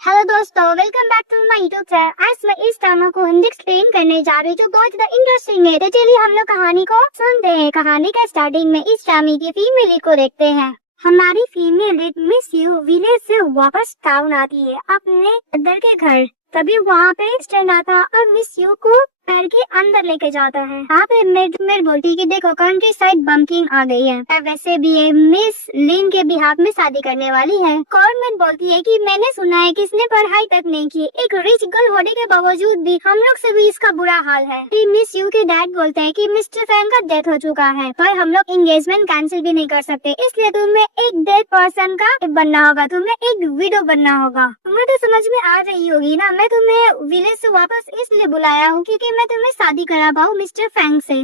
Hello दोस्तों, welcome back to my YouTube channel. आज मैं इस ड्रामा को हिंदी एक्सप्लेन करने जा रही हूँ जो बहुत ज्यादा इंटरेस्टिंग है। तो चलिए हम लोग कहानी को सुनते हैं। कहानी का स्टार्टिंग में इस ड्रामे की फीमेल लीड को देखते हैं। हमारी female lead miss you village से वापस टाउन आती है अपने अदर के घर। तभी वहाँ पे स्टैंड आता और मिस यू को घर के अंदर लेके जाता है। यहाँ पे मेड बोलती कि देखो कंट्री साइड बम्किंग आ गई है। अब वैसे भी ये मिस लिन के बिहाफ में शादी करने वाली है। कॉर्नमेट बोलती है कि मैंने सुना है कि इसने पढ़ाई तक नहीं की, एक रिच गर्ल होने के बावजूद भी हम लोग से भी इसका बुरा हाल है। मिस यू के डैड बोलते हैं कि मिस्टर फैंग का डेथ हो चुका है पर हम लोग एंगेजमेंट कैंसिल भी नहीं कर सकते, इसलिए तुम्हें एक डेड पर्सन का बनना होगा, तुम्हें एक विडो बनना होगा। तुम्हें तो समझ में आ रही होगी ना, मैं तुम्हें विलेज से वापस इसलिए बुलाया हूँ क्योंकि मैं तुम्हें शादी करा पाऊँ मिस्टर फैंग से।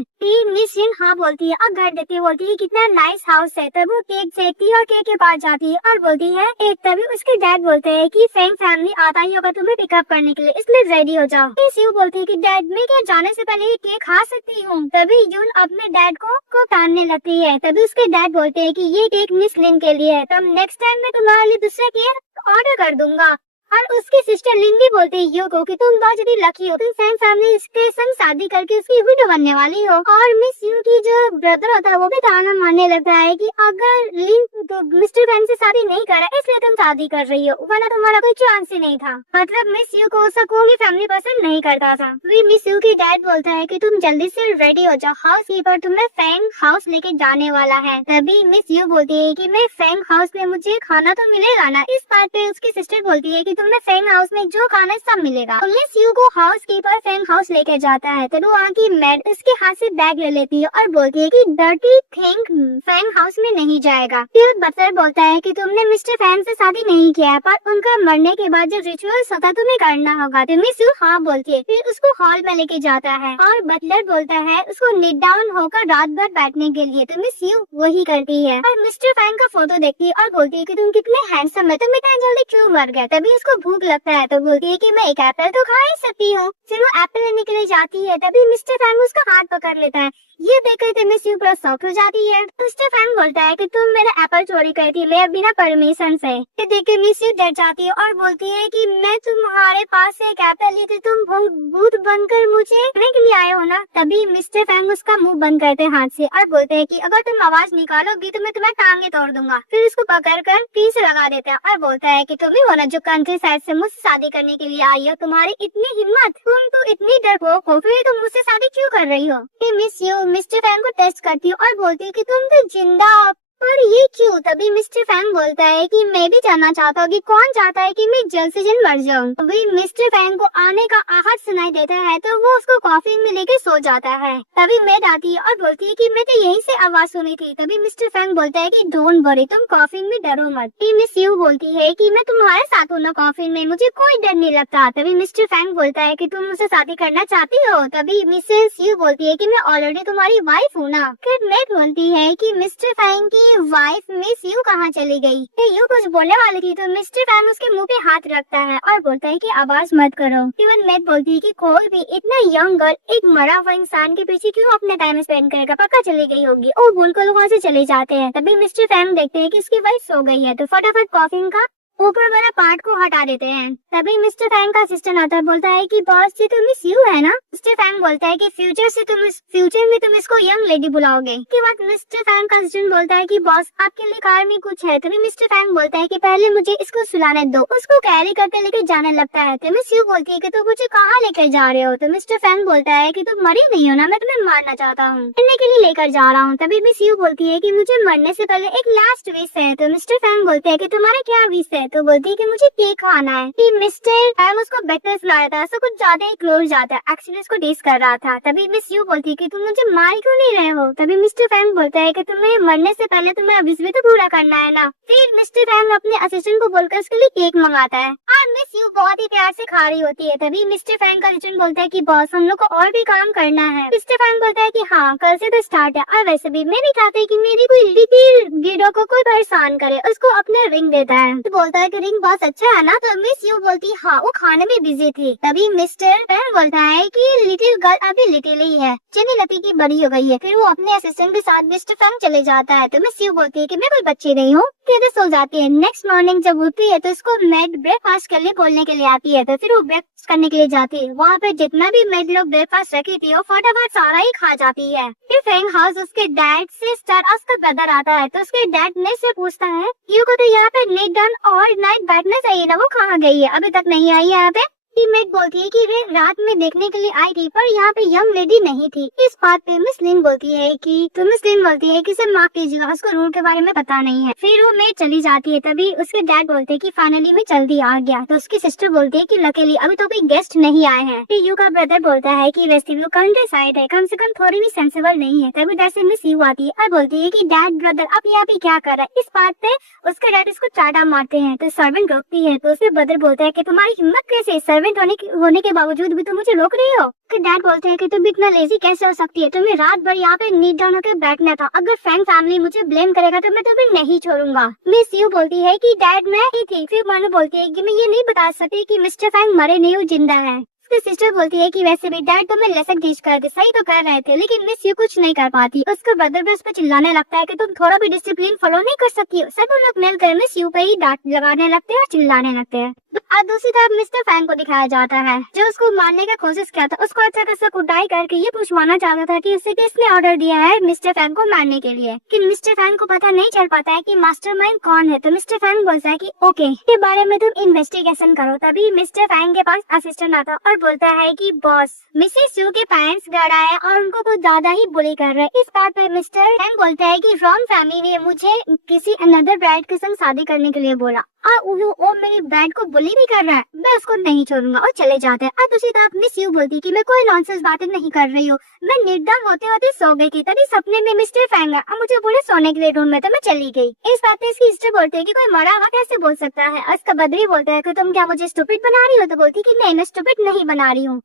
मिस यिन हाँ बोलती है और घर देती बोलती है कितना नाइस हाउस है। तब वो केक देखती है और केक के पास जाती है और बोलती है एक। तभी उसके डैड बोलते हैं कि फैंग फैमिली आता ही होगा तुम्हें पिकअप करने के लिए, इसलिए रेडी हो जाओ। मिस यू बोलती है कि डैड मैं क्या जाने से पहले ये केक खा सकती हूँ। तभी यून अपने डैड को तानने लगती है। तभी उसके डैड बोलते हैं कि ये केक मिस लिन के लिए है, तब नेक्स्ट टाइम मैं तुम्हारे लिए दूसरा केक ऑर्डर कर दूंगा। और उसकी सिस्टर लिन भी बोलती है यू को कि तुम बहुत ज्यादा लकी हो, तुम फैंग फैमिली के संग शादी करके उसकी विडो बनने वाली हो। और मिस यू की जो ब्रदर होता है वो भी ताना मारने लगता है कि अगर लिन तो मिस्टर फैंग से शादी नहीं करा इसलिए तुम शादी कर रही हो, वरना तुम्हारा कोई चांस ही नहीं था। मतलब मिस यू को उसका कोई फैमिली पसंद नहीं करता था। मिस यू की डैड बोलता है कि तुम जल्दी से रेडी हो जाओ, हाउस कीपर तुम्हें फैंग हाउस लेके जाने वाला है। तभी मिस यू बोलती है कि मैं फैंग हाउस में मुझे खाना तो मिलेगा ना। इस बात पे उसकी सिस्टर बोलती है कि तुम्हें फैंग हाउस में जो खाना है सब मिलेगा। तो मिस यू को हाउस कीपर फैंग हाउस लेके जाता है। तो वहाँ की मैड उसके हाथ से बैग ले लेती है और बोलती है कि डर्टी थिंग फैंग हाउस में नहीं जाएगा। फिर बटलर बोलता है कि तुमने मिस्टर फैंग से शादी नहीं किया है पर उनका मरने के बाद जो रिचुअल्स होता है तुम्हें करना होगा। तो मिस यू हाँ बोलती है। फिर उसको हॉल में लेके जाता है और बटलर बोलता है उसको निट डाउन होकर रात भर बैठने के लिए। तो मिस यू वही करती है और मिस्टर फैंग का फोटो देखती है और बोलती है कि तुम कितने हैंडसम है, तुम इतना जल्दी क्यों मर गए। तभी उसको भूख लगता है तो बोलती है कि मैं एक एप्पल तो खा ही सकती हूँ। फिर वो एप्पल लेने के लिए जाती है। तभी मिस्टर फैंग उसका हाथ पकड़ लेता है। ये देखकर मिस यू पूरा शॉक हो जाती है। मिस्टर फैंग बोलता है कि तुम मेरा एप्पल चोरी कर थी मैं बिना परमिशन से। ये देख के मिस यू डर जाती है और बोलती है कि मैं तुम्हारे पास से एक एप्पल ली थी, तुम भूत बनकर मुझे लेने के लिए आए हो ना। तभी मिस्टर फैंग उसका मुंह बंद करते हाथ से और बोलते हैं कि अगर तुम आवाज निकालोगी तो मैं तुम्हें टांगे तोड़ दूंगा। फिर उसको पकड़ कर पीछे लगा देते हैं और बोलता है कि तुम ही हो ना जो कंट्री साइड से मुझसे शादी करने के लिए आई हो, तुम्हारी इतनी हिम्मत, तुम तो इतनी डरपोक हो, फिर तुम मुझसे शादी क्यों कर रही हो। मिस यू मिस्टर फैंग को टेस्ट करती है और बोलती है कि तुम तो जिंदा हो पर ये क्यों। तभी मिस्टर फैंग बोलता है कि मैं भी जानना चाहता हूँ कि कौन चाहता है कि मैं जल्द से जल्द मर जाऊँ। तभी मिस्टर फैंग को आने का आहट सुनाई देता है तो वो उसको कॉफी में लेके सो जाता है। तभी मैड आती है और बोलती है कि मैं तो यहीं से आवाज सुनी थी। तभी मिस्टर फैंग बोलता है कि डोंट वरी, तुम कॉफिन में डरो मत। मिस यू बोलती है कि मैं तुम्हारे साथ हूँ ना कॉफिन में, मुझे कोई डर नहीं लगता। तभी मिस्टर फैंग बोलता है कि तुम मुझसे शादी करना चाहती हो। तभी मिसेस यू बोलती है कि मैं ऑलरेडी तुम्हारी वाइफ हूँ ना। फिर मैड बोलती है कि मिस्टर फैंग की वाइफ मिस यू कहाँ चली गई। यू कुछ बोलने वाली थी तो मिस्टर फैंग उसके मुंह पे हाथ रखता है और बोलता है कि आवाज मत करो। इवन मैड बोलती है कि कोई भी इतना यंग गर्ल एक मरा हुआ इंसान के पीछे क्यों अपना टाइम स्पेंड करेगा, पक्का चली गई होगी। और बोलकर वहाँ से चले जाते हैं। तभी मिस्टर फैंग देखते हैं कि उसकी वाइफ सो गई है तो फटाफट कॉफिन का ऊपर वाला पार्ट को हटा देते हैं। तभी मिस्टर फैंग का असिस्टेंट आता है, बोलता है कि बॉस जी तो मिस यू है ना। मिस्टर फैंग बोलता है कि फ्यूचर में तुम इसको यंग लेडी बुलाओगे। के बाद मिस्टर फैंग का असिस्टेंट बोलता है कि बॉस आपके लिए कार में कुछ है। तभी मिस्टर फैंग बोलता है कि पहले मुझे इसको सुलाने दो। उसको कैरी करके लेके जाने लगता है। तो मिस यू बोलती है कि तुम मुझे कहाँ लेकर जा रहे हो। तो मिस्टर फैंग बोलता है कि तुम मरी नहीं हो ना, मैं तुम्हें मारना चाहता हूँ, मरने के लिए लेकर जा रहा हूँ। तभी मिस यू बोलती है कि मुझे मरने से पहले एक लास्ट विश है। तो मिस्टर फैंग बोलते है कि तुम्हारा क्या विश है। तो बोलती है कि मुझे केक खाना है। फिर मिस्टर फैंग उसको बेड पे सुलाया था, उसको कुछ ज्यादा ही क्लोज जाता है, एक्चुअली उसको टेस्ट कर रहा था। तभी मिस यू बोलती है कि तुम मुझे मार क्यों नहीं रहे हो। तभी मिस्टर फैंग बोलता है कि तुम्हें मरने से पहले तुम्हें विश भी तो पूरा करना है ना। फिर मिस्टर फैंग अपने असिस्टेंट को बोलकर उसके लिए केक मंगाता है और मिस यू बहुत ही प्यार से खा रही होती है। तभी मिस्टर फैंग का असिस्टेंट बोलता है कि बॉस हम लोग को और भी काम करना है। मिस्टर फैंग बोलता है कि हाँ कल से तो स्टार्ट है, और वैसे भी मैं नहीं चाहती कि मेरी कोई लिटिल वीडो को कोई परेशान करे, उसको अपना रिंग देता है। तो बोलता बोलता है कि रिंग बहुत अच्छा है ना, तो मिस यू बोलती है हाँ वो खाने में बिजी थी। तभी मिस्टर फैंग बोलता है कि लिटिल गर्ल अभी लिटिल ही है, जेनी लपी की बड़ी हो गई है। फिर वो अपने असिस्टेंट के साथ मिस्टर फैंग चले जाता है। तो मिस यू बोलती है कि मैं कोई बच्ची नहीं हूँ, फिर सो जाती है। नेक्स्ट मॉर्निंग जब उठती है तो उसको मेड ब्रेकफास्ट के लिए बोलने के लिए आती है। तो फिर वो ब्रेकफास्ट करने के लिए जाती है। वहाँ पे जितना भी मेड लोग ब्रेकफास्ट रखी थी वो फटाफट सारा ही खा जाती है। फिर फैंग हाउस उसके डैड से स्टार उसका ब्रदर आता है। तो उसके डैड ने से पूछता है यू को तो यहाँ पे नेट डन और नाइट बैठना चाहिए ना, वो कहाँ गई है, अभी तक नहीं आई है यहाँ पे। टीममेट बोलती है कि वे रात में देखने के लिए आई थी पर यहाँ पे यंग लेडी नहीं थी। इस बात पे मिस लिन बोलती है कि इसे माफ कीजिएगा, उसको रूल के बारे में पता नहीं है। फिर वो मेड चली जाती है। तभी उसके डैड बोलते हैं कि फाइनली मैं जल्दी आ गया। तो उसकी सिस्टर बोलती है कि लकीली अभी तो कोई गेस्ट नहीं आए हैं। फिर यू का ब्रदर बोलता है कि वैसे वो कंट्री साइड है, कम से कम थोड़ी भी सेंसिबल नहीं है। तभी डर से मिस यू आती है और बोलती है कि डैड ब्रदर अब यहाँ पे क्या कर रहा है। इस बात पे उसके डैड उसको चाटा मारते हैं। तो सर्वेंट रोकती है। तो उसके ब्रदर बोलता है कि तुम्हारी हिम्मत कैसे, सर्वेंट होने के बावजूद भी तुम मुझे रोक रही हो। फिर डैड बोलते हैं कि तुम इतना लेजी कैसे हो सकती है, तुम्हें रात भर यहाँ पे नीट डाउन होकर बैठना था। अगर फैंग फैमिली मुझे ब्लेम करेगा तो मैं तुम्हें नहीं छोड़ूंगा। मिस यू बोलती है कि डैड मैं ही थी। फिर मानो बोलती है कि मैं ये नहीं बता सकती कि मिस्टर फैंग मरे नहीं, वो जिंदा है। उसकी सिस्टर बोलती है कि वैसे भी डैड तुम्हें लेसन टीच कर दे, सही तो कर रहे थे, लेकिन मिस यू कुछ नहीं कर पाती। उसका ब्रदर भी उस पर चिल्लाने लगता है कि तुम थोड़ा भी डिसिप्लिन फॉलो नहीं कर सकती हो। सब लोग मिलकर मिस यू पे ही डांट लगाने लगते हैं और चिल्लाने लगते हैं। और दूसरी तरफ मिस्टर फैंग को दिखाया जाता है जो उसको मारने का कोशिश किया था। उसको अच्छा खासा कुटाई करके ये पूछवाना चाहता था कि उसे किसने ऑर्डर दिया है मिस्टर फैंग को मारने के लिए। कि मिस्टर फैंग को पता नहीं चल पाता है कि मास्टरमाइंड कौन है। तो मिस्टर फैंग बोलता है कि ओके के बारे में तुम इन्वेस्टिगेशन करो। तभी मिस्टर फैंग के पास असिस्टेंट आता और बोलता है कि बॉस मिसेस यू के पेरेंट्स घर आए और उनको कुछ ज्यादा ही बुली कर रहे हैं। इस बात पर मिस्टर फैंग बोलता है कि रॉन फैमिली ने मुझे किसी अनदर ब्राइड के संग शादी करने के लिए बोला और वो मेरी ब्राइड को बुली भी कर रहा है, मैं उसको नहीं छोड़ूंगा, और चले जाते हैं। और दूसरी तरफ मिस यू बोलती कि मैं कोई नॉनसेंस बातें नहीं कर रही हूँ, मैं निर्धन होते होते सो गई थी। तभी सपने में मिस्टर फैंग और मुझे बोले सोने के लिए रूम में, तो मैं चली गई। इस बात पे इसकी सिस्टर बोलती है कि कोई मरा हुआ कैसे बोल सकता है। और इसका बदरी बोलता है कि तुम क्या मुझे स्टूपिड बना रही हो। तो बोलती कि नहीं मैं स्टूपिड नहीं बना रही हूँ।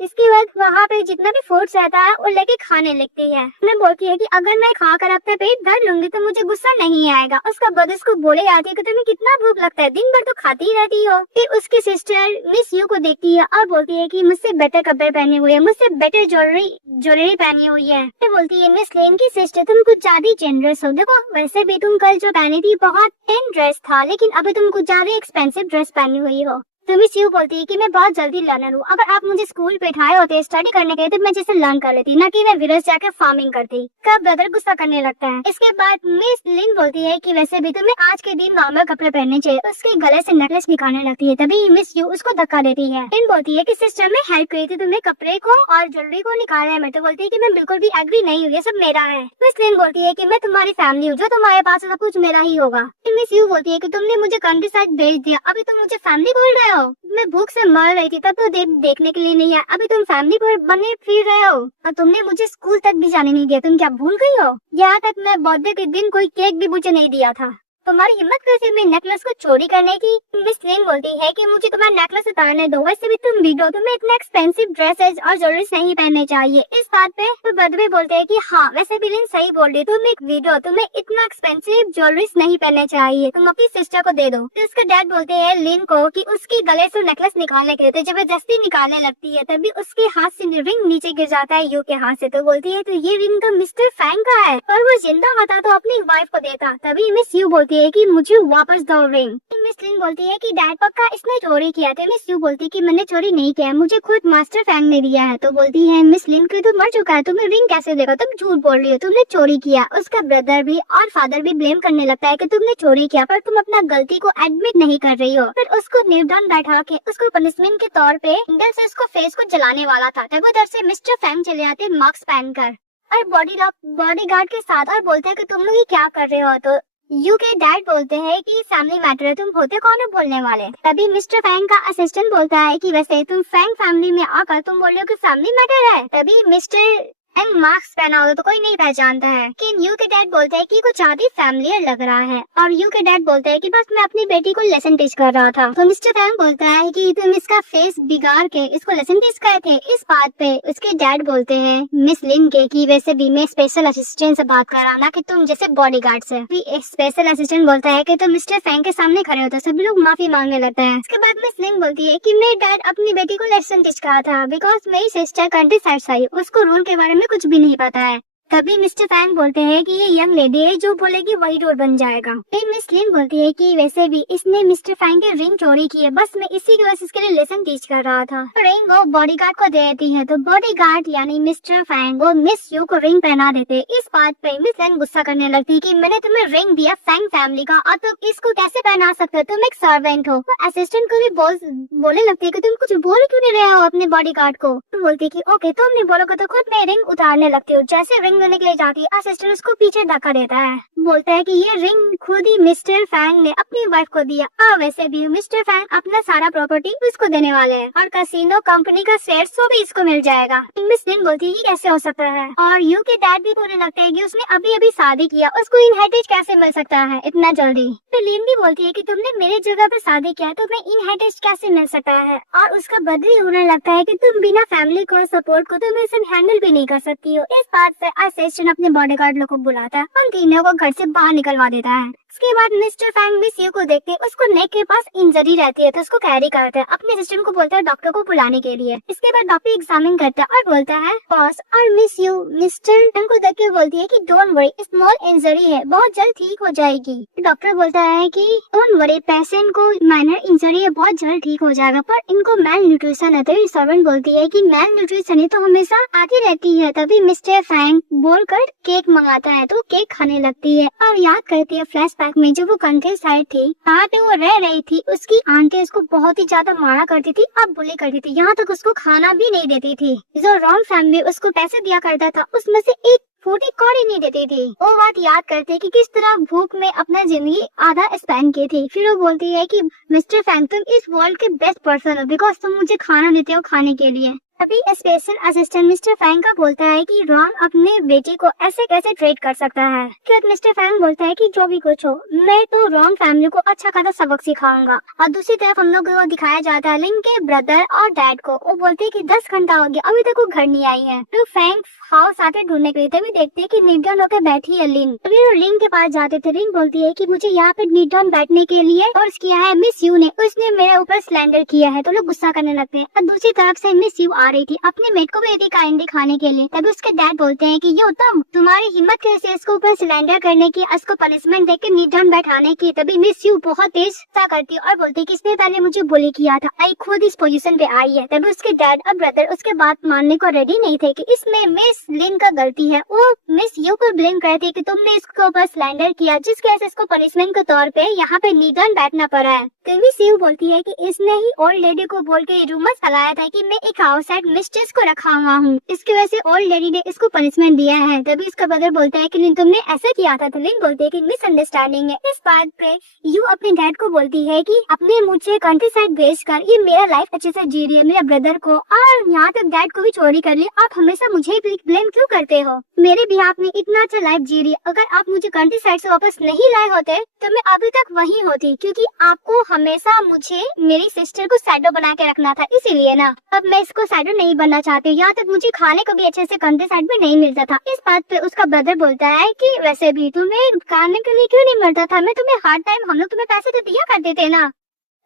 इसके बाद वहाँ पे जितना भी फूड्स रहता है वो लेके खाने लगती है। मैं बोलती है कि अगर मैं खाकर अपना पेट भर लूंगी तो मुझे गुस्सा नहीं आएगा। उसका बद उसको बोले आती है कि तुम्हें कितना भूख लगता है, दिन भर तो खाती ही रहती हो। फिर उसकी सिस्टर मिस यू को देखती है और बोलती है कि मुझसे बेटर कपड़े पहने हुए है, मुझसे बेटर ज्वेलरी पहनी हुई है। फिर बोलती है मिस लेन की सिस्टर तुम कुछ ज्यादा जेनरस हो, देखो वैसे भी तुम कल जो पहनी थी बहुत टेन ड्रेस था, लेकिन अभी तुम कुछ ज्यादा एक्सपेंसिव ड्रेस पहनी हुई हो। तो मिस यू बोलती है कि मैं बहुत जल्दी लर्नर हूँ, अगर आप मुझे स्कूल बैठाए होते स्टडी करने के लिए तो मैं जैसे लर्न कर लेती, न कि मैं विदेश जाकर फार्मिंग करती। का ब्रदर गुस्सा करने लगता है। इसके बाद मिस लिन बोलती है कि वैसे भी तुम्हें आज के दिन नॉर्मल कपड़े पहनने चाहिए। उसके गले से नेकलेस निकालने लगती है। तभी मिस यू उसको धक्का देती है। लिन बोलती है कि सिस्टर में हेल्प करी थी तुम्हें कपड़े को और ज्वेलरी को निकालने में। तो बोलती है कि मैं बिल्कुल भी एग्री नहीं हूँ, ये सब मेरा है। मिस लिन बोलती है कि मैं तुम्हारी फैमिली हूँ, जो तुम्हारे पास सब कुछ मेरा ही होगा। मिस यू बोलती है कि तुमने मुझे कंट्री साइड भेज दिया, अभी तुम मुझे फैमिली बोल रहे हो। मैं भूख से मर रही थी तब तो देखने के लिए नहीं आया, अभी तुम फैमिली को बने फिर रहे हो और तुमने मुझे स्कूल तक भी जाने नहीं दिया। तुम क्या भूल गई हो? यहाँ तक मैं बर्थडे के दिन कोई केक भी मुझे नहीं दिया था। तुम्हारी हिम्मत कैसे मेरे नेकलेस को चोरी करने की। मिस लिन बोलती है कि मुझे तुम्हारा नेकलेस उतारने दो, वैसे भी तुम विडो, तुम्हें इतना एक्सपेंसिव ड्रेसेस और ज्वेलरी नहीं पहनने चाहिए। इस बात पे तो बदवे बोलते हैं कि हाँ वैसे भी लिन सही बोल रही, तुम एक विडो, तुम्हें इतना एक्सपेंसिव ज्वेलरी नहीं पहनने चाहिए, तुम अपनी सिस्टर को दे दो। तो उसके डैड बोलते हैं लिन को कि उसकी गले से नेकलेस निकालने के लिए, जबरदस्ती निकालने लगती है। तभी उसके हाथ से रिंग नीचे गिर जाता है यू के हाथ से। तो बोलती है तो ये रिंग तो मिस्टर फैंग का है, और वो जिंदा होता तो अपनी वाइफ को देता। तभी मिस यू बोलती है कि मुझे वापस दो रिंग। मिस लिन बोलती है कि डैड पक्का इसने चोरी किया था। मिस यू बोलती है कि मैंने चोरी नहीं किया, मुझे खुद मास्टर फैंग ने दिया है। तो बोलती है मिस लिन कि तू मर चुका है, तुम्हें रिंग कैसे देगा, तुम झूठ बोल रही हो, तुमने चोरी किया। उसका ब्रदर भी और फादर भी ब्लेम करने लगता है कि तुमने चोरी किया पर तुम अपना गलती को एडमिट नहीं कर रही हो। फिर उसको निर्दन बैठा के उसको पनिशमेंट के तौर पे इंडल से उसको फेस को जलाने वाला था। तब उधर से मिस्टर फैंग चले आते मास्क पहनकर और बॉडी गार्ड के साथ और बोलते हैं कि तुम लोग ये क्या कर रहे हो। तो यू के डैड बोलते हैं कि फैमिली मैटर है, तुम होते कौन हो बोलने वाले। तभी मिस्टर फैंग का असिस्टेंट बोलता है कि वैसे तुम फैंग फैमिली में आकर तुम बोल रहे हो कि फैमिली मैटर है। तभी मिस्टर एंड मास्क पहना होगा तो कोई नहीं पहचानता है। लेकिन यू के डैड बोलते हैं कि कुछ ज्यादा फैमिलियर लग रहा है और यू के डैड बोलते हैं कि बस मैं अपनी बेटी को लेसन टीच कर रहा था। तो मिस्टर फैंग बोलता है कि तुम इसका फेस बिगाड़ के इसको लेसन टीच करे थे। इस बात पे उसके डैड बोलते हैं मिस लिन के कि वैसे भी मैं स्पेशल असिस्टेंट से बात कर रहा हूं, ना कि तुम जैसे बॉडीगार्ड से। एक स्पेशल असिस्टेंट बोलता है कि तुम मिस्टर फैंग के सामने खड़े हो तो सभी लोग माफी मांगने लगते हैं। उसके बाद मिस लिन बोलती है कि मेरे डैड अपनी बेटी को लेसन टीच करा था बिकॉज मेरी सिस्टर कंट्री साइड से आई, उसको रूल के बारे में कुछ भी नहीं पता है। तभी मिस्टर फैंग बोलते हैं कि ये यंग लेडी है, जो बोलेगी वही रोड बन जाएगा। फिर मिस लिन बोलती है कि वैसे भी इसने मिस्टर फैंग की रिंग चोरी की है, बस मैं इसी की वजह से इसके लिए लेसन टीच कर रहा था। तो रिंग वो बॉडीगार्ड को दे देती है, तो बॉडीगार्ड यानी मिस्टर फैंग वो मिस यू को रिंग पहना देते। इस बात पे मिस लिन गुस्सा करने लगती है कि मैंने तुम्हें रिंग दिया फैंग फैमिली का और तुम इसको कैसे पहना सकते हो, तुम एक सर्वेंट हो। तो असिस्टेंट को भी बोलने लगती है कि तुम कुछ बोल क्यों नहीं रहे हो अपने बॉडीगार्ड को। तो बोलती है कि ओके तुम नहीं बोलोगे तो खुद मैं रिंग उतारने लगती हूँ। जैसे रिंग लेने के लिए जाती है, असिस्टेंट उसको पीछे धक्का देता है, बोलता है कि ये रिंग खुद ही मिस्टर फैंग ने अपनी वाइफ को दिया और वैसे भी मिस्टर फैंग अपना सारा प्रॉपर्टी उसको देने वाले हैं और कैसीनो कंपनी का शेयर वो भी इसको मिल जाएगा। मिस लिन बोलती है कैसे हो सकता है, और यू के डैड भी बोलने लगता है कि उसने अभी अभी शादी किया, उसको इनहेरिटेंस कैसे मिल सकता है इतना जल्दी। फिर लिन भी बोलती है कि तुमने मेरे जगह पे शादी किया तो तुम्हें इनहेरिटेंस कैसे मिल सकता है, और उसका बदली होने लगता है कि तुम बिना फैमिली को सपोर्ट को तुम इसे हैंडल भी नहीं कर सकती हो। इस बात से असिस्टेंट अपने बॉडीगार्ड लोग को बुलाता है और तीनों को घर से बाहर निकलवा देता है। इसके बाद मिस्टर फैंग मिस यू को देखते हैं, उसको नेक के पास इंजरी रहती है तो उसको कैरी करता है, अपने असिस्टेंट को बोलता है डॉक्टर को बुलाने के लिए। इसके बाद डॉक्टर एग्जामिन करता है और बोलता है बॉस, और मिस यू मिस्टर फैंग को देख के बोलती है कि डोंट वरी, स्मॉल इंजरी है, बहुत जल्द ठीक हो जाएगी। डॉक्टर बोलता है कि डोंट वरी, पेशेंट को माइनर इंजरी है, बहुत जल्द ठीक हो जाएगा, पर इनको मेल न्यूट्रिशन है। तो सर्वेंट बोलती है कि मेल न्यूट्रिशन है तो हमेशा आती रहती है। तभी मिस्टर फैंग बोलकर केक मंगाता है तो केक खाने लगती है और याद करती है फ्लैशबैक में जब वो कंट्री साइड थी, वहाँ पे वो रह रही थी, उसकी आंटी उसको बहुत ही ज्यादा मारा करती थी और बुली करती थी, यहाँ तक उसको खाना भी नहीं देती थी। जो रॉन फैमिली उसको पैसे दिया करता था उसमें से एक फूटी कौड़ी नहीं देती थी। वो बात याद करते कि किस तरह भूख में अपना जिंदगी आधा स्पेंड की थी। फिर वो बोलती है कि मिस्टर फैंग तुम इस वर्ल्ड के बेस्ट पर्सन हो बिकॉज तुम मुझे खाना देते हो खाने के लिए। अभी स्पेशल असिस्टेंट मिस्टर फैंग का बोलता है कि रॉन अपने बेटी को ऐसे कैसे ट्रीट कर सकता है। फिर मिस्टर फैंग बोलता है कि जो भी कुछ हो, मैं तो रॉन फैमिली को अच्छा खासा सबक सिखाऊंगा। और दूसरी तरफ हम लोग को दिखाया जाता है लिन के ब्रदर और डैड को। वो बोलते हैं कि 10 घंटा हो गया अभी तक वो घर नहीं आई है। तो फैंग हाउस आते ढूंढने के लिए, तभी देखते हैं कि निर्धन होकर बैठी है लिन। तभी वो लिन के पास जाते थे। लिन बोलती है कि मुझे यहाँ पे निर्धन बैठने के लिए फोर्स किया है मिस यू ने, उसने मेरे ऊपर स्लैंडर किया है। तो लोग गुस्सा करने लगते हैं। और दूसरी तरफ से मिस यू आ रही थी अपने मेट को भी दी कैंडी खाने के लिए। तभी उसके डैड बोलते हैं कि ये तुम्हारी हिम्मत कैसे इसको ऊपर सिलेंडर करने की, इसको पनिशमेंट देकर निर्धन बैठाने की। तभी मिस यू बहुत तेज गुस्सा करती है और बोलती है कि इसने पहले मुझे बुली किया था, आई खुद इस पोजीशन पे आई है। तभी उसके डैड और ब्रदर उसके बात मानने को रेडी नहीं थे कि इसमें मिस लिन का गलती है। वो मिस यू को ब्लेम करती है कि तुमने इसको ऊपर सिलेंडर किया, जिसकी वजह से इसको पनिशमेंट के तौर पे यहाँ पे निर्धन बैठना पड़ा है। तभी यू बोलती है कि इसने ही ओल्ड लेडी को बोल के रूमर फैलाया था कि मैं एक आउटसाइड मिस्ट्रेस को रखा हुआ हूँ, इसकी वजह से ओल्ड लेडी ने इसको पनिशमेंट दिया है। तभी इसका ब्रदर बोलता है कि लिन तुमने ऐसा किया था। तो लिन बोलती है कि मिसअंडरस्टैंडिंग है। इस बात पे यू अपने डैड को बोलती है कि अपने मुझे कंट्री साइड भेज कर ये मेरा लाइफ अच्छे से जी रही है, मेरे ब्रदर को और यहाँ तक डैड को भी चोरी कर लिया, आप हमेशा मुझे ब्लेम क्यों करते हो, मेरे भी आपने इतना अच्छा लाइफ जी रही है, अगर आप मुझे कंट्री साइड से वापस नहीं लाए होते तो मैं अभी तक वही होती, क्योंकि आपको हमेशा मुझे मेरी सिस्टर को सैडो बना के रखना था, इसीलिए ना अब मैं इसको सैडो नहीं बनना चाहती। यहाँ तक मुझे खाने को भी अच्छे से कंट्री साइड में नहीं मिलता था। इस बात पे उसका ब्रदर बोलता है कि वैसे भी तुम्हें खाने के लिए क्यों नहीं मिलता था, मैं तुम्हें हर टाइम हम लोग तुम्हें पैसे तो दिया करते थे ना।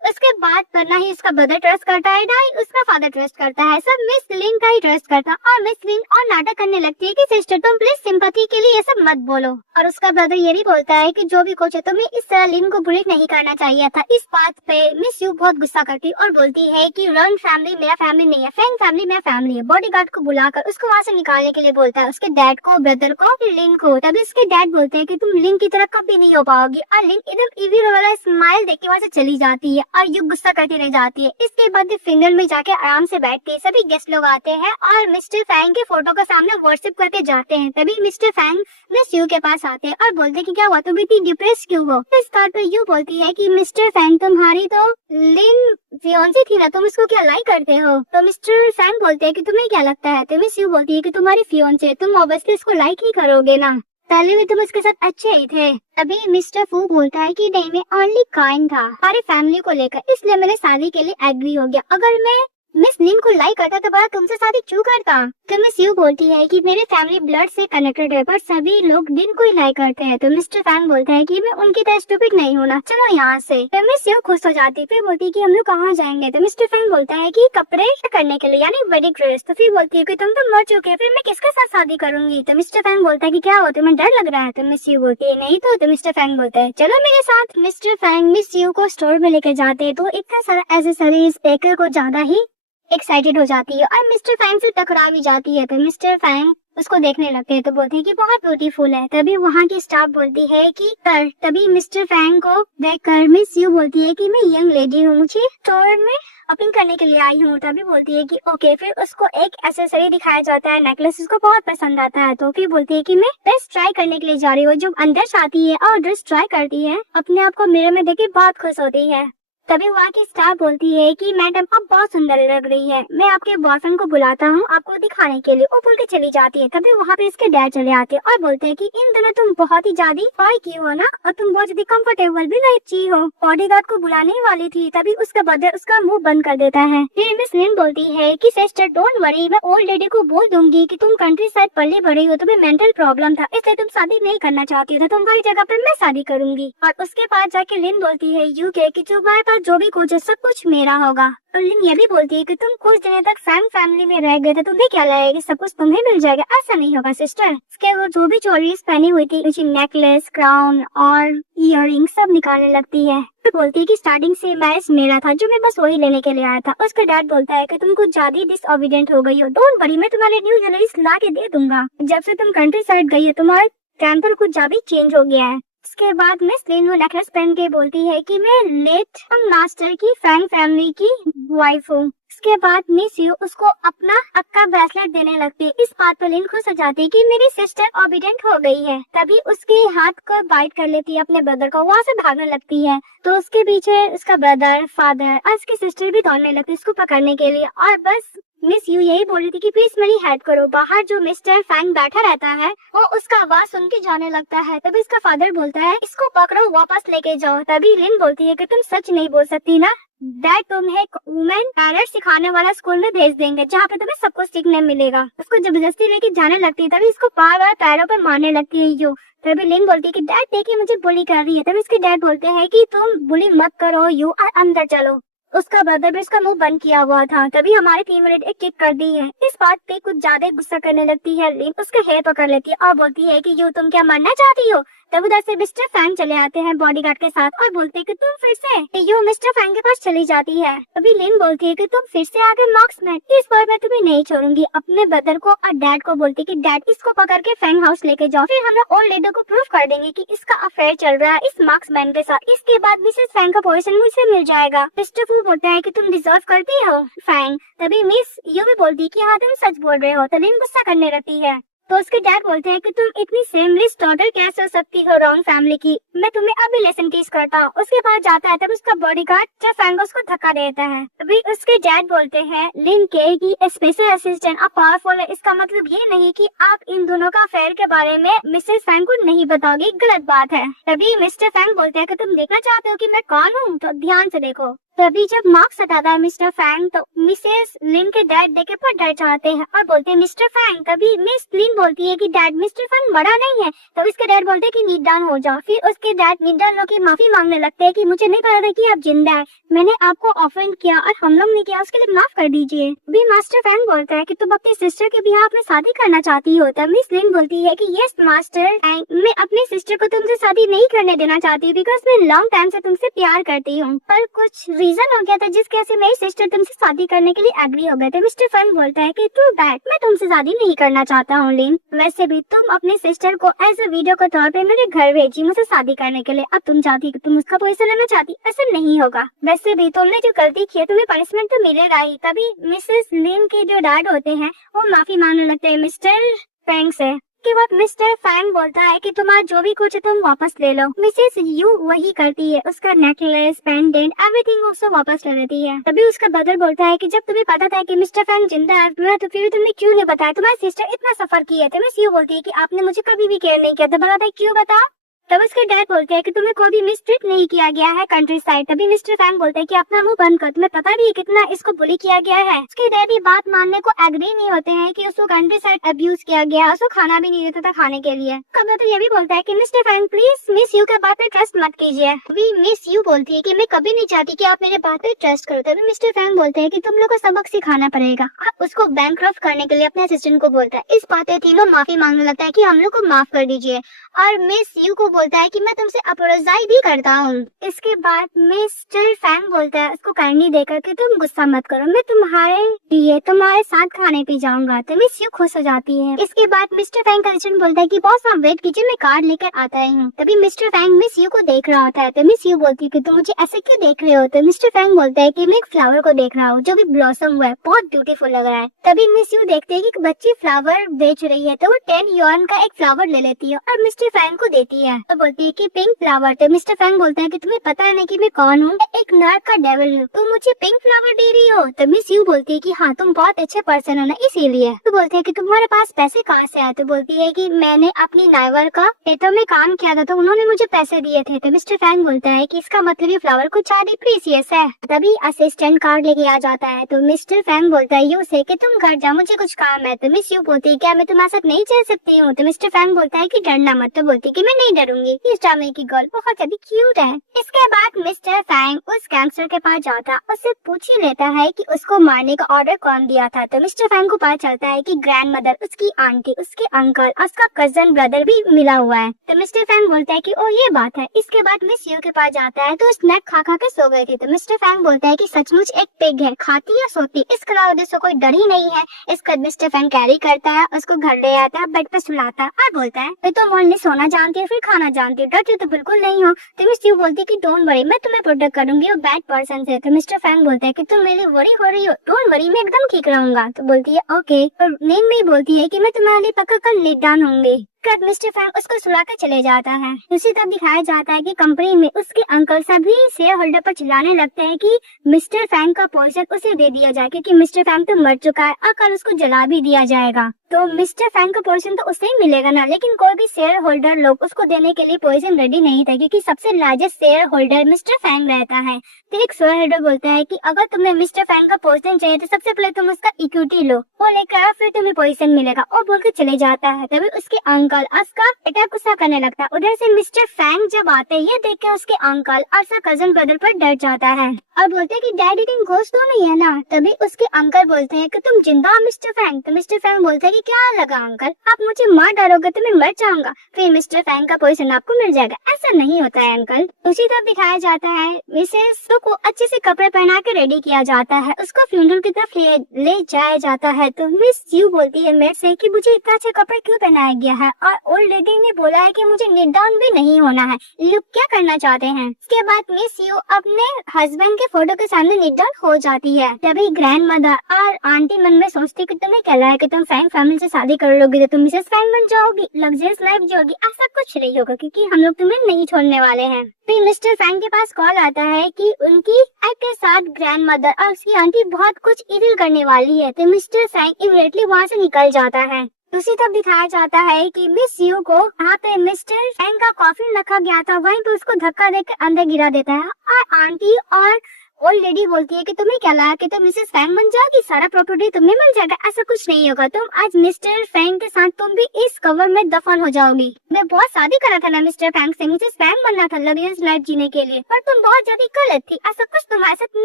उसके बाद पर ना ही उसका ब्रदर ट्रस्ट करता है ना ही उसका फादर ट्रस्ट करता है, सब मिस लिन का ही ट्रस्ट करता। और मिस लिन और नाटक करने लगती है कि सिस्टर तुम प्लीज सिंपैथी के लिए ये सब मत बोलो। और उसका ब्रदर ये भी बोलता है कि जो भी कुछ है तुम्हें इस तरह लिन को बुली नहीं करना चाहिए था। इस बात पे मिस यू बहुत गुस्सा करती और बोलती है कि रन फैमिली मेरा फैमिली नहीं है, फैंग फैमिली मेरा फैमिली है। बॉडीगार्ड को बुलाकर उसको वहाँ से निकालने के लिए बोलता है, उसके डैड को, ब्रदर को, लिन को। तभी उसके डैड बोलते हैं कि तुम लिन की तरह कभी नहीं हो पाओगी। और लिन एकदम इविल वाला स्माइल देख के वहाँ से चली जाती है और यू गुस्सा करती रह जाती है। इसके बाद फिंगर में जाके आराम से बैठती है। सभी गेस्ट लोग आते हैं और मिस्टर फैंग के फोटो का सामने व्हाट्सएप करके जाते हैं। तभी मिस्टर फैंग मिस यू के पास आते हैं और बोलते हैं कि क्या हुआ, तुम इतनी डिप्रेस क्यों हो। इस बात पर यू बोलती है कि मिस्टर फैंग तुम्हारी तो लिन फियांसी थी ना, तुम इसको क्या लाइक करते हो। तो मिस्टर फैंग बोलते हैं कि तुम्हें क्या लगता है। तो मिस यू बोलती है कि तुम्हारी फियांसी है, तुम ऑब्वियसली इसको लाइक ही करोगे ना, पहले भी तुम उसके साथ अच्छे ही थे। अभी मिस्टर फू बोलता है कि नहीं, मैं ओनली काइंड था हमारी फैमिली को लेकर, इसलिए मैंने शादी के लिए एग्री हो गया। अगर मैं मिस लिन को लाइक करता तो बड़ा तुमसे शादी क्यों करता। तो मिस यू बोलती है कि मेरी फैमिली ब्लड से कनेक्टेड है, पर सभी लोग लिन को ही लाइक करते हैं। तो मिस्टर फैंग बोलता है कि मैं उनकी तरह स्टूपिड नहीं होना, चलो यहाँ से। तो मिस यू खुश हो जाती है। फिर बोलती है कि हम लोग कहाँ जाएंगे। तो मिस्टर फैंग बोलता है कि कपड़े करने के लिए, यानी वेडिंग ड्रेस। तो फिर बोलती है कि तुम तो मर चुके, फिर मैं किसके साथ शादी करूंगी। तो मिस्टर फैंग बोलता है कि क्या हो, तुम्हें डर लग रहा है। तो मिस यू बोलती है नहीं तो मिस्टर फैंग बोलता है चलो मेरे साथ। मिस्टर फैंग मिस यू को स्टोर में लेकर जाते हैं तो इतना सारा एसेसरीज देखकर को ज्यादा ही एक्साइटेड हो जाती है और मिस्टर फैंग से टकरा भी जाती है। तो मिस्टर फैंग उसको देखने लगते हैं तो बोलते हैं कि बहुत ब्यूटीफुल है। तभी वहाँ की स्टाफ बोलती है कि कर। तभी मिस्टर फैंग को देखकर मिस यू बोलती है कि मैं यंग लेडी हूँ, मुझे स्टोर में शॉपिंग करने के लिए आई हूँ। तभी बोलती है कि ओके। फिर उसको एक एक्सेसरी दिखाया जाता है, नेकलेस, उसको बहुत पसंद आता है। तो फिर बोलती है कि मैं ड्रेस ट्राई करने के लिए जा रही हूँ। जब अंदर जाती है और ड्रेस ट्राई करती है, अपने आप को मिरर में देख के बहुत खुश होती है। तभी वहाँ की स्टाफ बोलती है कि मैडम आप बहुत सुंदर लग रही है, मैं आपके बॉयफ्रेंड को बुलाता हूँ आपको दिखाने के लिए। वो बोल के चली जाती है। तभी वहाँ पे इसके डैड चले आते हैं और बोलते हैं कि इन दिनों तुम बहुत ही ज्यादा पाई की हो ना, और तुम बहुत ज्यादा कंफर्टेबल भी नहीं ची हो। बॉडीगार्ड को बुलाने वाली थी। तभी उसका ब्रदर उसका मुंह बंद कर देता है। फिर मिस लिन बोलती है कि सिस्टर डोंट वरी, मैं ओल्ड लेडी को बोल दूंगी कि तुम कंट्री साइड पल्ली बड़ी हो, तुम्हें मेंटल प्रॉब्लम था इसलिए तुम शादी नहीं करना चाहती हो, तुम्हारी जगह पर मैं शादी करूंगी। और उसके बाद जाके लिन बोलती है यूके कि तुम्हारे पास जो भी कुछ है सब कुछ मेरा होगा। और लिन ये भी बोलती है कि तुम कुछ दिनों तक फैंग फैमिली में रह गए थे, तुम्हें क्या लगेगा सब कुछ तुम्हें मिल जाएगा, ऐसा नहीं होगा सिस्टर। इसके वो जो भी ज्वेलरीज पहनी हुई थी, उसी नेकलेस, क्राउन और इयररिंग सब निकालने लगती है। फिर बोलती है कि स्टार्टिंग से मैरिज मेरा था, जो मैं बस वही लेने के लिए आया था। उसका डैड बोलता है कि तुम कुछ ज्यादा डिसओबीडिएंट हो गई हो, डोंट वरी मैं तुम्हारे न्यू ज्वेलरीज ला के दे दूंगा। जब से तुम कंट्री साइड गई है तुम्हारा टेम्पर कुछ ज्यादा चेंज हो गया है। इसके बाद मिस लिन वो नेकलेस पहन के बोलती है कि मैं लेट मास्टर की फैंग फैमिली की वाइफ हूँ। इसके बाद मिस यू उसको अपना अक्का ब्रेसलेट देने लगती है। इस बात पर लिन खुश हो जाती है कि मेरी सिस्टर ओबीडिएंट हो गई है। तभी उसके हाथ को बाइट कर लेती है अपने ब्रदर को, वहाँ से भागने लगती है। तो उसके पीछे उसका ब्रदर, फादर और उसकी सिस्टर भी दौड़ने लगती है उसको पकड़ने के लिए। और बस मिस यू यही बोल रही थी कि प्लीज मेरी हेल्प करो। बाहर जो मिस्टर फैंग बैठा रहता है वो उसका आवाज सुन के जाने लगता है। तभी इसका फादर बोलता है इसको पकड़ो वापस लेके जाओ। तभी लिन बोलती है कि तुम सच नहीं बोल सकती ना, डैड तुम्हें वुमेन पैरेट सिखाने वाला स्कूल में भेज देंगे जहाँ पे तुम्हें सब कुछ सीखने मिलेगा। उसको जबरदस्ती लेके जाने लगती है। तभी इसको बार बार पैरों पर मारने लगती है यू। तभी लिन बोलती है कि डैड देखिए मुझे बुली कर रही है। तभी इसके डैड बोलते हैं कि तुम बुली मत करो यू, और अंदर चलो। उसका ब्रदर भी उसका मुंह बंद किया हुआ था। तभी हमारी फीमेल एक किक कर दी है। इस बात पे कुछ ज्यादा गुस्सा करने लगती है लिन, उसका हेयर पकड़ लेती है और बोलती है कि यू तुम क्या मरना चाहती हो। तब उधर से मिस्टर फैंग चले आते हैं बॉडीगार्ड के साथ और बोलते हैं कि तुम फिर से। यू मिस्टर फैंग के पास चली जाती है। तभी लिन बोलती है कि तुम फिर से आ गए मार्क्समैन, इस बार मैं तुम्हें नहीं छोड़ूंगी। अपने ब्रदर को और डैड को बोलती है कि डैड इसको पकड़ के फैंग हाउस लेके जाओ, फिर हम लोग ओल्ड लेडी को प्रूफ कर देंगे कि इसका अफेयर चल रहा है इस मार्क्समैन के साथ। इसके बाद मिसेस फैंग का पोजीशन मुझसे मिल जाएगा। मिस्टर फू बोलता है कि तुम डिजर्व करती हो फैंग। तभी मिस यू भी बोलती है कि हाँ तुम सच बोल रहे हो। तो लिन गुस्सा करने लगती है। तो उसके डैड बोलते हैं कि तुम इतनी सेमलेस डॉटर कैसे हो सकती हो रॉन्ग फैमिली की, मैं तुम्हें अभी लेसन टीच करता हूँ। उसके बाद जाता है तब उसका बॉडीगार्ड जब फैंग उसको धक्का देता है। तभी उसके डैड बोलते हैं लिन के कि स्पेशल असिस्टेंट आप पावरफुल है, इसका मतलब ये नहीं कि आप इन दोनों का अफेयर के बारे में मिसेस फैंग को नहीं बताओगे, गलत बात है। तभी मिस्टर फैंग बोलते हैं कि तुम देखना चाहते हो कि मैं कौन हूँ, तो ध्यान से देखो। तभी जब मार्क्स हटाता है मिस्टर फैंग तो मिसेस लिन के डैड देखे पर डर जाते हैं और बोलते हैं मिस्टर फैंग। तभी मिस लिन बोलती है कि डैड मिस्टर फैंग बड़ा नहीं है। तो इसके डैड बोलते हैं कि नीट डाउन हो जाओ। फिर उसके डैड नीट डाउन होकर माफी मांगने लगते हैं कि मुझे नहीं पता था कि आप जिंदा है, मैंने आपको ऑफेंड किया और हम लोग ने किया, उसके लिए माफ कर दीजिए। अभी मास्टर फैंग बोलता है कि तुम अपनी सिस्टर के बिहाफ में शादी करना चाहती हो। तब मिस लिन बोलती है कि यस मास्टर, मैं अपनी सिस्टर को तुमसे शादी नहीं करने देना चाहती बिकॉज मैं लॉन्ग टाइम से तुमसे प्यार करती हूँ, पर कुछ रीजन हो गया था जिसकी वजह से मेरी सिस्टर तुमसे शादी करने के लिए एग्री हो गए थे। मिस्टर फैंग बोलता है कि टू बैड, मैं तुमसे शादी नहीं करना चाहता हूँ लिन। वैसे भी तुम अपनी सिस्टर को एज ए वीडियो के तौर पे मेरे घर भेजी मुझसे शादी करने के लिए, अब तुम चाहती कि तुम उसका पोजीशन लेना चाहती, ऐसा नहीं होगा। वैसे भी तुमने जो गलती की है तुम्हें पनिशमेंट तो मिलेगा ही। तभी मिसेस लिन के जो डैड होते हैं वो माफी मांगने लगते हैं मिस्टर फैंग से। के बाद मिस्टर फैंग बोलता है कि तुम्हारा जो भी कुछ है तुम वापस ले लो। मिसेस यू वही करती है, उसका नेकलेस, पेंडेंट, एवरीथिंग उसको वापस ले लेती है। तभी उसका ब्रदर बोलता है कि जब तुम्हें पता था कि मिस्टर फैंग जिंदा है तो फिर तुमने क्यों नहीं बताया, तुम्हारी सिस्टर इतना सफर की है। तो मिस यू बोलती है कि आपने मुझे कभी भी केयर नहीं किया था, बताता है क्यों बता। तब उसके डैड बोलते हैं कि तुम्हें कोई भी मिसट्रीट नहीं किया गया है कंट्री साइड। तभी मिस्टर फैंग बोलते हैं कि अपना मुंह बंद कर, तुम्हें पता भी है कितना इसको बुली किया गया है। उसके डैडी बात मानने को एग्री नहीं होते हैं कि उसको कंट्री साइड अब्यूज किया गया, उसको खाना भी नहीं देता था खाने के लिए। कब तो ये भी बोलता है कि mister Fang please miss you के बात पे ट्रस्ट मत कीजिए। अभी मिस यू बोलती है कि मैं कभी नहीं चाहती कि आप मेरे बात पे ट्रस्ट करो। तभी मिस्टर फैंग बोलते हैं कि तुम लोग को सबक सिखाना पड़ेगा। उसको बैंकक्रफ्ट करने के लिए अपने असिस्टेंट को बोलता है। इस बात पे तीनों माफी मांगने लगता है कि हम लोग को माफ कर दीजिए और मिस यू को बोलता है कि मैं तुमसे अपोलोजाइज भी करता हूँ। इसके बाद मिस्टर फैंग बोलता है उसको कैंडी देकर कि तुम गुस्सा मत करो, मैं तुम्हारे लिए तुम्हारे साथ खाने पे जाऊंगा। तो मिस यू खुश हो जाती है। इसके बाद मिस्टर फैंग का असिस्टेंट बोलता है कि बॉस आप वेट कीजिए, मैं कार्ड लेकर आता हूँ। तभी मिस्टर फैंग मिस यू को देख रहा होता है। तो मिस यू बोलती है कि तुम मुझे ऐसे क्यों देख रहे हो। तो मिस्टर फैंग बोलता है कि मैं एक फ्लावर को देख रहा हूँ जो भी ब्लॉसम हुआ है, बहुत ब्यूटीफुल लग रहा है। तभी मिस यू देखते है कि बच्ची फ्लावर बेच रही है तो वो 10 युआन का एक फ्लावर ले लेती है और मिस्टर फैंग को देती है। तो बोलती है कि पिंक फ्लावर। तो मिस्टर फैंग बोलता है कि तुम्हें पता है ना कि मैं कौन हूँ, एक नर्क का डेविल हूँ, तुम मुझे पिंक फ्लावर दे रही हो। तो मिस यू बोलती है कि हाँ तुम बहुत अच्छे पर्सन हो ना इसीलिए। तो बोलते हैं कि तुम्हारे पास पैसे कहाँ से आए। तो बोलती है कि मैंने अपनी नाइवर का खेतों में काम किया था तो उन्होंने मुझे पैसे दिए थे। तो मिस्टर फैंग बोलता है कि इसका मतलब ये फ्लावर कुछ ज्यादा प्रीसियस है। तभी असिस्टेंट कार्ड लेके आ जाता है। तो मिस्टर फैंग बोलता है यू से कि तुम घर जाओ, मुझे कुछ काम है। तो मिस यू बोलती है क्या मैं तुम्हारे साथ नहीं चल सकती हूँ। तो मिस्टर फैंग बोलता है कि डरना मत। तो बोलती है कि मैं नहीं डरूंगी, इस ड्रामे की गर्ल बहुत ज्यादा क्यूट है। इसके बाद मिस्टर फैंग उस गैंगस्टर के पास जाता, उससे पूछ ही लेता है कि उसको मारने का ऑर्डर कौन दिया था। तो मिस्टर फैंग को पता चलता है कि ग्रैंड मदर, उसकी आंटी, उसके अंकल और उसका कजन ब्रदर भी मिला हुआ है। तो मिस्टर फैंग बोलता है कि ओ ये बात है। इसके बाद मिस यू के पास जाता है तो स्नैक खा खा के सो गए थे। तो मिस्टर फैंग बोलता है कि सचमुच एक पिग है, खाती या सोती, इसके अलावा उसको कोई डर ही नहीं है। इसका मिस्टर फैंग कैरी करता है, उसको घर ले आता है, बेड पे सुलाता है और बोलता है तो तुम ओनली सोना जानती हो फिर खाना जानती हो, डरती तो बिल्कुल नहीं हो। तो मिस यू बोलती है कि डोंट वरी, मैं तुम्हें प्रोटेक्ट करूंगी वो बैड पर्सन से। तो मिस्टर फैंग बोलता है कि तुम मेरी वरी हो रही हो, डोंट वरी मैं एकदम ठीक रहूंगा। तो बोलती है ओके। और नींद में बोलती है कि मैं तुम्हारे लिए पक्का कल निदान होंगी। मिस्टर फैंग उसको सुला कर चले जाता है। उसी तरह दिखाया जाता है कि कंपनी में उसके अंकल सभी शेयर होल्डर पर चिल्लाने लगते हैं कि मिस्टर फैंग का पोजीशन उसे दे दिया जाए क्योंकि मिस्टर फैंग तो मर चुका है और कल उसको जला भी दिया जाएगा। तो मिस्टर फैंग का पोजीशन तो उसे ही मिलेगा ना, लेकिन कोई भी शेयर होल्डर लोग उसको देने के लिए पोजीशन रेडी नहीं था क्योंकि सबसे largest share holder mister Fang रहता है। तो एक शेयर होल्डर बोलता है कि अगर तुम्हें मिस्टर फैंग का पोजीशन चाहिए तो सबसे पहले तुम उसका इक्विटी लो, वो लेकर आओ फिर तुम्हें पोजीशन मिलेगा, और बोल के चले जाता है। तभी उसके अंकल उसका बेटा गुस्सा करने लगता है। उधर से मिस्टर फैंग जब आते हैं ये देख के उसके अंकल और उसका कजन ब्रदर पर डर जाता है और बोलते हैं कि डैडी कहीं घोस्ट तो नहीं है ना। तभी उसके अंकल बोलते हैं कि तुम जिंदा हो मिस्टर फैंग। तो मिस्टर फैंग बोलते हैं कि क्या लगा अंकल, आप मुझे मार डालोगे तो मैं मर जाऊंगा, फिर मिस्टर फैंग का पोजीशन आपको मिल जाएगा। ऐसा नहीं होता है अंकल। उसी तरफ दिखाया जाता है मिसेस को अच्छे से कपड़े पहना के रेडी किया जाता है, उसको फ्यूनरल की तरफ ले जाया जाता है। तो मिस यू बोलती है मेरे से कि मुझे इतना अच्छे कपड़े क्यों पहनाया गया है, और ओल्ड लेडी ने बोला है कि मुझे निट डाउन भी नहीं होना है, लोग क्या करना चाहते हैं। इसके बाद मिस यू अपने हस्बैंड के फोटो के सामने निट डाउन हो जाती है। तभी ग्रैंड मदर और आंटी मन में सोचती कि तुम्हें क्या लगा कि तुम फैंग फैमिली से शादी कर लोगी तो तुम मिसेस फैंग बन जाओगी, लग्जरियस लाइफ जियोगी। ऐसा कुछ नहीं होगा क्योंकि हम लोग तुम्हें नहीं छोड़ने वाले हैं। फिर मिस्टर फैंग के पास कॉल आता है कि उनकी एक्ट के साथ ग्रैंड मदर और उसकी आंटी बहुत कुछ इविल करने वाली है। तो मिस्टर फैंग इमीडिएटली वहाँ से निकल जाता है। दूसरी तरफ दिखाया जाता है कि मिस यू को वहाँ पे मिस्टर फैंग का कॉफिन रखा गया था, वहीं पे उसको धक्का देकर अंदर गिरा देता है और आंटी और ओल्ड लेडी बोलती है कि तुम्हें क्या लगा कि तुम मिसेस फैंग बन जाओगी, सारा प्रॉपर्टी तुम्हें मिल जाएगा। ऐसा कुछ नहीं होगा, तुम आज मिस्टर फैंग के साथ तुम भी इस कवर में दफन हो जाओगी। मैं बहुत शादी करा था ना मिस्टर फैंग से, मिसेस फैंग बनना था लग्जरियस लाइफ जीने के लिए, पर तुम बहुत ज्यादा गलत थी, ऐसा कुछ तुम्हारे साथ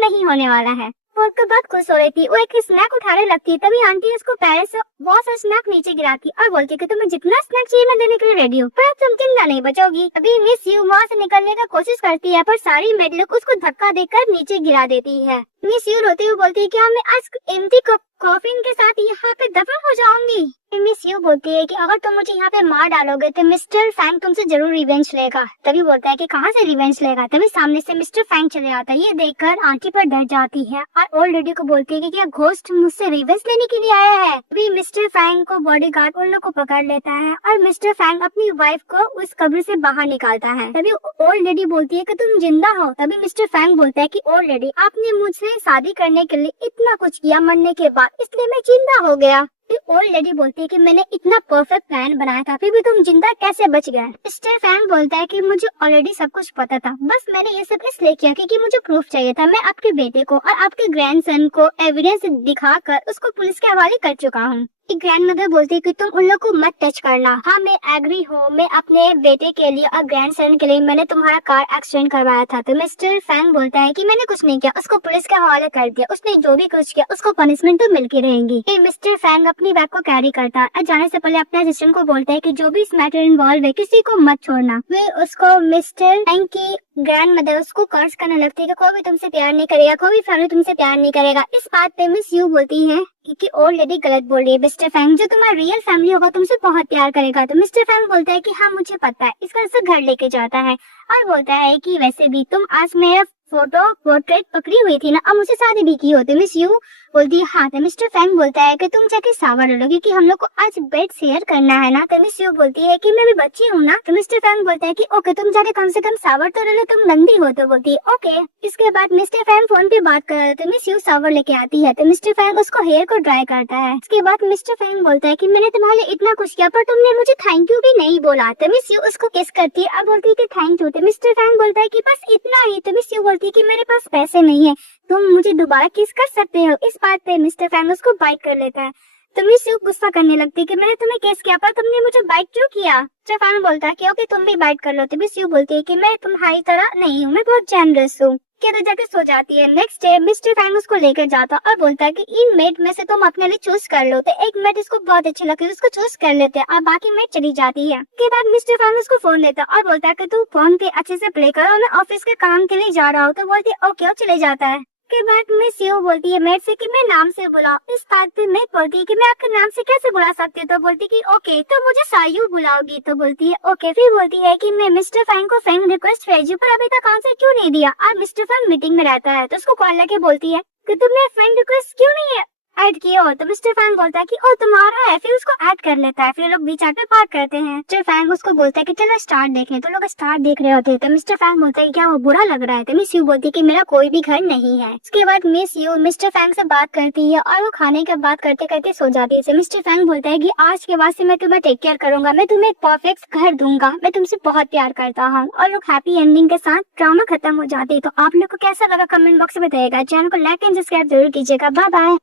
नहीं होने वाला है। पोर्क के बहुत खुश हो रही थी। वो एक स्नैक उठाने लगती है, तभी आंटी उसको पैर से बहुत सा स्नैक नीचे गिराती और बोलती कि तुम्हें जितना स्नैक चाहिए मैं देने के लिए रेडी हूँ, पर तुम जिंदा नहीं बचोगी। अभी मिस यू वहाँ से निकलने का कोशिश करती है, पर सारी मेड लोग उसको धक्का देकर नीचे गिरा देती है। मिस यू रोते हुए बोलती है क्या मैं आज एम्प्टी कॉफिन के साथ यहाँ पे दफन हो जाऊंगी। मिस यू बोलती है कि अगर तुम मुझे यहाँ पे मार डालोगे तो मिस्टर फैंग तुमसे जरूर रिवेंज लेगा। तभी बोलता है कि कहाँ से रिवेंज लेगा। तभी सामने से मिस्टर फैंग चले आता है। ये देखकर आंटी पर डर जाती है और ओल्ड लेडी को बोलती है कि क्या घोस्ट मुझसे रिवेंज लेने के लिए आया है। तभी मिस्टर फैंग को बॉडीगार्ड उन लोग को पकड़ लेता है और मिस्टर फैंग अपनी वाइफ को उस कब्र से बाहर निकालता है। तभी ओल्ड लेडी बोलती है कि तुम जिंदा हो। तभी मिस्टर फैंग बोलता है कि ओल्ड लेडी आपने मुझसे शादी करने के लिए इतना कुछ किया मरने के बाद, इसलिए मैं जिंदा हो गया। ओल्ड लेडी बोलती है कि मैंने इतना परफेक्ट प्लान बनाया था, फिर भी तुम जिंदा कैसे बच गए। मिस्टर फैंग बोलता है कि मुझे ऑलरेडी सब कुछ पता था, बस मैंने ये सब इसलिए किया क्योंकि मुझे प्रूफ चाहिए था। मैं आपके बेटे को और आपके ग्रैंडसन को एविडेंस दिखाकर उसको पुलिस के हवाले कर चुका हूँ। ग्रैंडमदर बोलती है कि तुम उन लोग को मत टच करना। हाँ मैं एग्री हूँ, मैं अपने बेटे के लिए और ग्रैंडसन के लिए मैंने तुम्हारा कार एक्सीडेंट करवाया था। तो मिस्टर फैंग बोलता है कि मैंने कुछ नहीं किया, उसको पुलिस के हवाले कर दिया। उसने जो भी कुछ किया उसको पनिशमेंट तो मिलती रहेगी। फिर मिस्टर फैंग अपनी बैग को कैरी करता है और जाने से पहले अपने असिस्टेंट को बोलता है कि जो भी इस मैटर इन्वॉल्व है किसी को मत छोड़ना। फिर उसको मिस्टर फैंग की ग्रैंडमदर उसको कर्ज करने लगती है कि कोई भी तुमसे प्यार नहीं करेगा, कोई भी फैमिली तुमसे प्यार नहीं करेगा। इस बात पे मिस यू बोलती है कि ओल्ड लेडी गलत बोल रही है। मिस्टर फैंग जो तुम्हारा रियल फैमिली होगा तुमसे बहुत प्यार करेगा। तो मिस्टर फैंग बोलता है कि हाँ मुझे पता है। इसका से घर लेके जाता है और बोलता है कि वैसे भी तुम आज मेरा पोर्ट्रेट पकड़ी हुई थी ना, अब मुझे शादी भी की होती। मिस यू बोलती है हाँ। तो मिस्टर फैंग बोलता है कि तुम जाके शावर ले लो क्योंकि हम लोग को आज बेड शेयर करना है ना। तो मिस यू बोलती है कि मैं भी बच्ची हूँ ना। तो मिस्टर फैंग बोलता है कि ओके तुम जाके कम से कम शावर तो ले लो, तुम नंदी हो। तो बोलती है ओके। इसके बाद मिस्टर फैंग फोन पे बात कर रहे थे, मिस यू शावर लेके आती है। तो मिस्टर फैंग उसको हेयर को ड्राई करता है। इसके बाद मिस्टर फैंग बोलता है कि मैंने तुम्हारे लिए इतना कुछ किया पर तुमने मुझे थैंक यू भी नहीं बोला। तो मिस यू उसको किस करती है और बोलती है कि थैंक यू। तो मिस्टर फैंग बोलता है कि बस इतना ही। तो मिस यू बोलती है कि मेरे पास पैसे नहीं है, तुम मुझे दोबारा किस कर सकते हो। इस बात पे मिस्टर फैंग उसको बाइट कर लेता है। तो मिस यू गुस्सा करने लगती है कि मैंने तुम्हें केस किया पर तुमने मुझे बाइट क्यों किया। मिस्टर फैंग बोलता है कि ओके तुम भी बाइट कर लो। तो मिस यू बोलती है कि मैं तुम्हारी तरह नहीं हूँ, मैं बहुत जेनरस हूँ। क्या तो जाके सो जाती है। नेक्स्ट डे मिस्टर फैंग उसको लेकर जाता और बोलता है कि इन मेड में से तुम अपने लिए चूज कर लो। तो एक मेड इसको बहुत अच्छी लगती है, उसको चूज कर लेते हैं और बाकी मेड चली जाती है। उसके बाद मिस्टर फैंग उसको फोन लेता और बोलता है कि तू फोन पे अच्छे से प्ले करो, मैं ऑफिस के काम के लिए जा रहा हूँ। तो बोलती है ओके, और चले जाता है। के बाद मिस यू बोलती है मेड से कि मैं नाम से बुलाओ। इस बात पे मेड बोलती है कि मैं आपके नाम से कैसे बुला सकती हूँ। तो बोलती है कि ओके तो मुझे सायू बुलाओगी। तो बोलती है ओके। फिर बोलती है कि मैं मिस्टर फैंग को फ्रेंड रिक्वेस्ट भेजी पर अभी तक आंसर क्यों नहीं दिया। और मिस्टर फैंग मीटिंग में रहता है तो उसको कॉल लेके बोलती है कि तुमने फ्रेंड रिक्वेस्ट क्यों नहीं ऐड किया हो। तो मिस्टर फैंग बोलता है कि ओ तुम्हारा है, फिर उसको ऐड कर लेता है। फिर लोग बीच पे बात करते हैं। मिस्टर फैंग उसको बोलता है कि चलो स्टार देखें। तो लोग स्टार देख रहे होते हैं। तो मिस्टर फैंग बोलता है कि क्या वो बुरा लग रहा है। तो मिस यू बोलती है कि मेरा कोई भी घर नहीं है। इसके बाद मिस यू मिस्टर फैंग से बात करती है और वो खाने के बात करते करते सो जाती है। मिस्टर फैंग बोलता है कि आज के बाद से मैं तुम्हें टेक केयर करूंगा, मैं तुम्हें एक परफेक्ट घर दूंगा, मैं तुमसे बहुत प्यार करता हूँ। और लोग हैप्पी एंडिंग के साथ ड्रामा खत्म हो जाती है। तो आप लोग को कैसा लगा कमेंट बॉक्स में बताइएगा। चैनल को लाइक एंड सब्सक्राइब जरूर कीजिएगा। Bye bye.